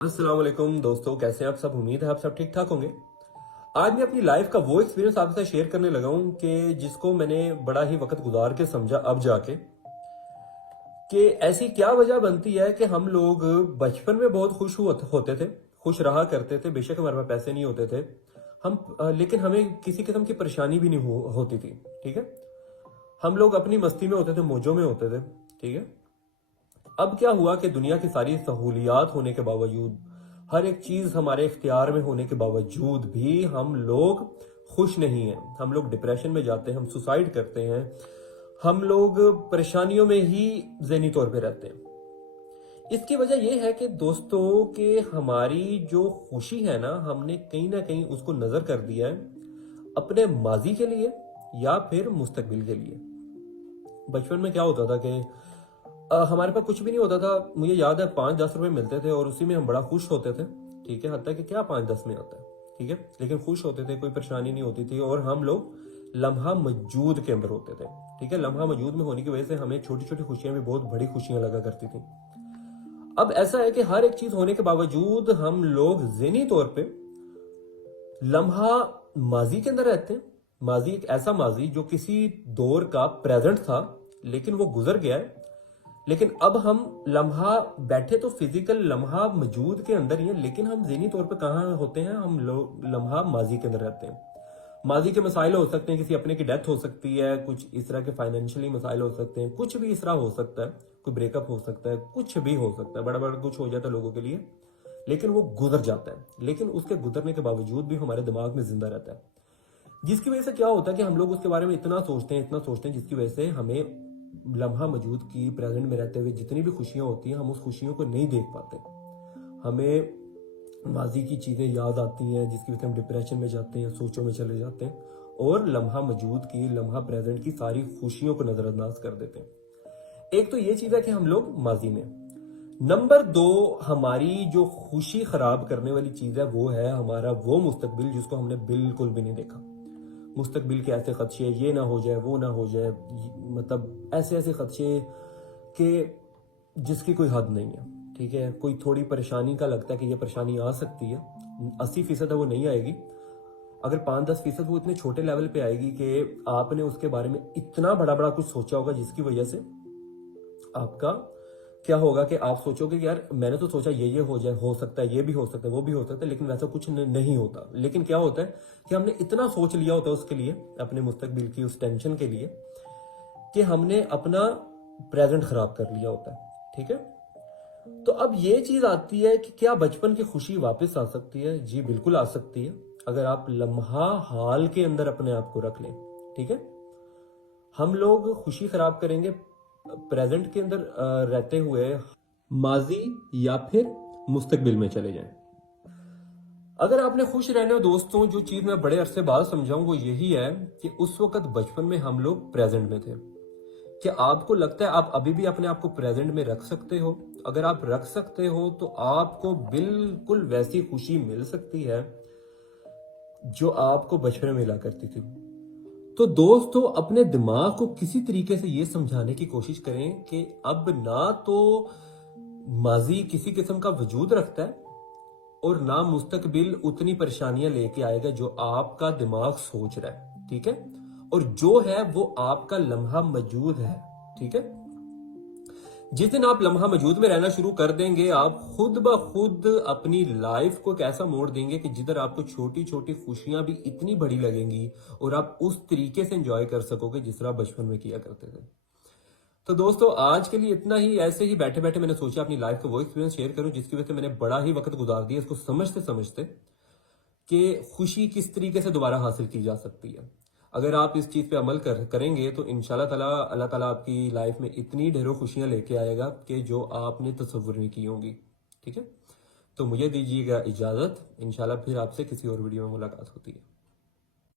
अस्सलाम वालेकुम दोस्तों, कैसे हैं आप सब। उम्मीद है आप सब ठीक ठाक होंगे। आज मैं अपनी लाइफ का वो एक्सपीरियंस आपके साथ शेयर करने लगा हूं कि जिसको मैंने बड़ा ही वक्त गुजार के समझा अब जाके कि ऐसी क्या वजह बनती है कि हम लोग बचपन में बहुत खुश होते थे, खुश रहा करते थे। बेशक हमारे पास पैसे नहीं होते थे लेकिन हमें किसी किस्म की परेशानी भी नहीं होती थी। ठीक है, हम लोग अपनी मस्ती में होते थे, मौजों में होते थे। ठीक है, अब क्या हुआ कि दुनिया की सारी सहूलियात होने के बावजूद, हर एक चीज हमारे इख्तियार में होने के बावजूद भी हम लोग खुश नहीं हैं। हम लोग डिप्रेशन में जाते हैं, हम सुसाइड करते हैं, हम लोग परेशानियों में ही ज़हनी तौर पे रहते हैं। इसकी वजह यह है कि दोस्तों के हमारी जो खुशी है ना कहीं उसको नजर कर दिया है अपने माजी के लिए या फिर मुस्तकबिल के लिए। बचपन में क्या होता था कि हमारे पास कुछ भी नहीं होता था। मुझे याद है 5-10 रुपए मिलते थे और उसी में हम बड़ा खुश होते थे। ठीक है, हत्ता कि क्या 5-10 में आता है। ठीक है, लेकिन खुश होते थे, कोई परेशानी नहीं होती थी और हम लोग लम्हा मौजूद के अंदर होते थे। ठीक है, लम्हा मौजूद में होने की वजह से हमें छोटी छोटी खुशियां भी बहुत बड़ी खुशियां लगा करती थी। अब ऐसा है कि हर एक चीज होने के बावजूद हम लोग ज़हनी तौर पे लम्हा माजी के अंदर रहते हैं। माजी एक ऐसा माजी जो किसी दौर का प्रेजेंट था लेकिन वो गुजर गया है। लेकिन अब हम लम्हा बैठे तो फिजिकल लम्हा मौजूद के अंदर ही है, लेकिन हम ज़हनी तौर पे कहाँ होते हैं, हम लोग लम्हा माजी के अंदर रहते हैं। माजी के मसाइल हो सकते हैं, किसी अपने की डेथ हो सकती है, कुछ इस तरह के फाइनेंशियली मसाइल हो सकते हैं, कुछ भी इस तरह हो सकता है, कोई ब्रेकअप हो सकता है, कुछ भी हो सकता है, बड़ा बड़ा कुछ हो जाता है लोगों के लिए। लेकिन वो गुजर जाता है, लेकिन उसके गुजरने के बावजूद भी हमारे दिमाग में जिंदा रहता है। जिसकी वजह से क्या होता है कि हम लोग उसके बारे में इतना सोचते हैं जिसकी वजह से हमें लम्हा मौजूद की प्रेजेंट में रहते हुए जितनी भी खुशियां होती हैं हम उस खुशियों को नहीं देख पाते। हमें माजी की चीजें याद आती हैं जिसकी वजह से हम डिप्रेशन में जाते हैं, सोचों में चले जाते हैं और लम्हा मौजूद की, लम्हा प्रेजेंट की सारी खुशियों को नजरअंदाज कर देते हैं। एक तो ये चीज है कि हम लोग माजी में। नंबर 2, हमारी जो खुशी खराब करने वाली चीज है वो है हमारा वो मुस्तकबिल जिसको हमने बिल्कुल भी नहीं देखा। मुस्तकबिल के ऐसे खदशे, ये ना हो जाए, वो ना हो जाए, मतलब ऐसे ऐसे खदशे कि जिसकी कोई हद नहीं है। ठीक है, कोई थोड़ी परेशानी का लगता है कि ये परेशानी आ सकती है, 80% है वो नहीं आएगी। अगर 5-10% वो इतने छोटे लेवल पे आएगी कि आपने उसके बारे में इतना बड़ा बड़ा कुछ सोचा होगा जिसकी वजह से आपका क्या होगा कि आप सोचोगे कि यार मैंने तो सोचा ये हो जाए, हो सकता है, ये भी हो सकता है, वो भी हो सकता है, लेकिन वैसा कुछ नहीं होता। लेकिन क्या होता है कि हमने इतना सोच लिया होता है उसके लिए, अपने मुस्तकबिल की उस टेंशन के लिए, कि हमने अपना प्रेजेंट खराब कर लिया होता है। ठीक है, तो अब ये चीज आती है कि क्या बचपन की खुशी वापस आ सकती है? जी बिल्कुल आ सकती है, अगर आप लम्हा हाल के अंदर अपने आप को रख लें। ठीक है, हम लोग खुशी खराब करेंगे प्रेजेंट के अंदर रहते हुए, माजी या फिर मुस्तकबिल में चले जाएं। अगर आपने खुश रहना हो दोस्तों, जो चीज मैं बड़े अरसे बाद समझाऊं वो यही है कि उस वक्त बचपन में हम लोग प्रेजेंट में थे। क्या आपको लगता है आप अभी भी अपने आप को प्रेजेंट में रख सकते हो? अगर आप रख सकते हो तो आपको बिल्कुल वैसी खुशी मिल सकती है जो आपको बचपन में मिला करती थी। तो दोस्तों अपने दिमाग को किसी तरीके से ये समझाने की कोशिश करें कि अब ना तो माजी किसी किस्म का वजूद रखता है और ना मुस्तकबिल उतनी परेशानियां लेके आएगा जो आपका दिमाग सोच रहा है। ठीक है, और जो है वो आपका लम्हा मौजूद है। ठीक है, जिस दिन आप लम्हा मौजूद में रहना शुरू कर देंगे, आप खुद ब खुद अपनी लाइफ को एक ऐसा मोड़ देंगे कि जिधर आपको छोटी छोटी खुशियां भी इतनी बड़ी लगेंगी और आप उस तरीके से एंजॉय कर सकोगे जिस तरह बचपन में किया करते थे। तो दोस्तों आज के लिए इतना ही। ऐसे ही बैठे बैठे मैंने सोचा अपनी लाइफ का वो एक्सपीरियंस शेयर करूं जिसकी वजह से मैंने बड़ा ही वक्त गुजार दिया इसको समझते समझते कि खुशी किस तरीके से दोबारा हासिल की जा सकती है। अगर आप इस चीज पे अमल करेंगे तो इंशाल्लाह ताला अल्लाह ताला आपकी लाइफ में इतनी ढेरों खुशियां लेके आएगा कि जो आपने तसव्वुर नहीं की होंगी। ठीक है, तो मुझे दीजिएगा इजाजत, इंशाल्लाह फिर आपसे किसी और वीडियो में मुलाकात होती है।